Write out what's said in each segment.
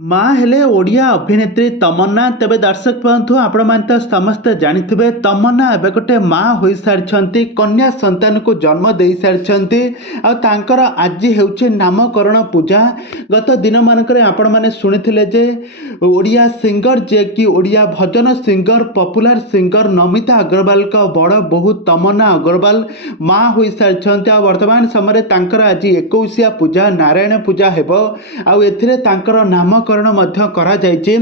माँ हेले ओडिया अभिनेत्री तमन्ना। तेबे दर्शक बंधु आपण मैंने तो समस्ते जानिथिबे तमन्ना एबे गोटे माँ हो सारी कन्या संतान को जन्म दे सारी आर आज हेउचे नामकरण पूजा। गत दिन मानक आपण मैंने शुणिथिले जे ओडिया सिंगर जे कि ओडिया भजन singer popular singer Namita Agrawal का बड़ बहु तमन्ना अग्रवाल माँ हो सारी वर्तमान समय आज 21 पूजा नारायण पूजा हेबो आउ एथिरे तांकर नामकरण करा जायछि।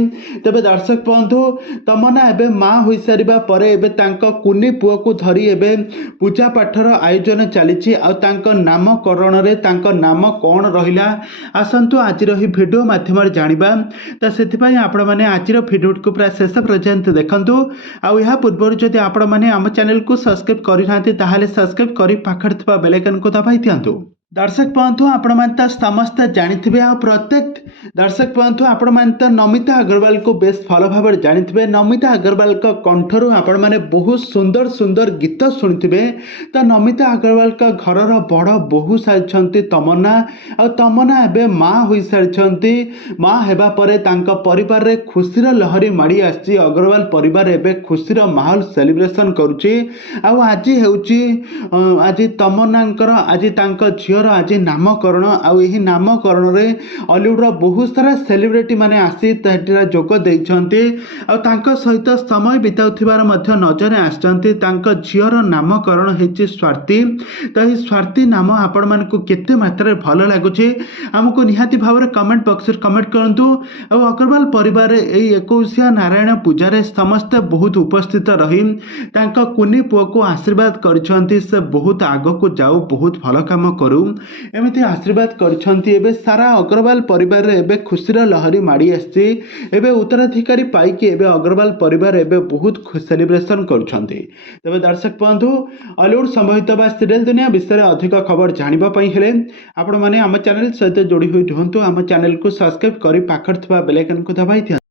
तेबे दर्शक बंधु तमन्ना एबे माँ हो सारिबा परे एबे तांको कुनी पुओ को धरी एबे पूजा पाठर आयोजन चलीछि आ तांको नामकरण रे तांको नाम कोन रहिला आसंतु आजिर ही वीडियो माध्यम जानिबा। त सेथिपई आपण माने आजिर वीडियो को पूरा शेष पर्यंत देखंतु। आ या पूर्व जदि आपण माने हम चैनल को सब्सक्राइब करि नांती ताहाले सब्सक्राइब करि पाखर थबा बेल आइकन को दबाई दियंतु। दर्शक बंधु आपण मैंने तो समस्त जानिथिबे आ प्रत्येक दर्शक बंधु आपण मैंने तो नमिता अग्रवाल को बेस भल भाव जानिथिबे। नमिता अग्रवाल का कंठरू आपण मैंने बहुत सुंदर सुंदर गीत शुणिथिबे। तो नमिता अग्रवाल का घरर बड़ बहु सारी तमन्ना आ तमन्ना एबे माँ हो सारी माँ हेबा परे तांका परिवार रे खुशीर लहरी माड़ी आसी अग्रवाल परिवार एबे खुशीर माहौल सेलिब्रेशन करुची। आज हेउची आज तमन्नांकर आज तांका झियर आज नामकरण आउ यही नामकरण रे हॉलीवुड बहुत सारा सेलिब्रिटी माने आसी जोग देइछन्ती आ तांका सहित समय बिताउथिबार मध्य नजर आछन्ती। तांका झियर नामकरण हेछि स्वाति। तो ही स्वाति नाम आपण मानकु केते मात्रा भल लागुछि हमकु निहाती भाव रे कमेंट बॉक्स रे कमेंट करंतु। आ अग्रवाल परिवार एई 21 नारायण पूजा रे समस्त बहुत उपस्थित रही तांका कुनी पुओ को आशीर्वाद करछन्ती। से बहुत आगो को जाऊ बहुत भल काम करू एमती आशीर्वाद करछन्ती। एबे सारा अग्रवाल परिवार रे एबे खुशीर लहरी माड़ी आसी एबे उत्तराधिकारी पाइकी एबे अग्रवाल परिवार एबे बहुत सेलिब्रेशन करछन्ती। तबे दर्शक बंधु हॉलीवुड संबंधित बा सीरियल दुनिया विषय अधिक खबर जानिबा पई हेले आपण माने हम चैनल सहित जोड़ी होई रहंतु। हम चैनल को सब्सक्राइब करी पाखर थबा बेल आइकन को दबाई दियंतु।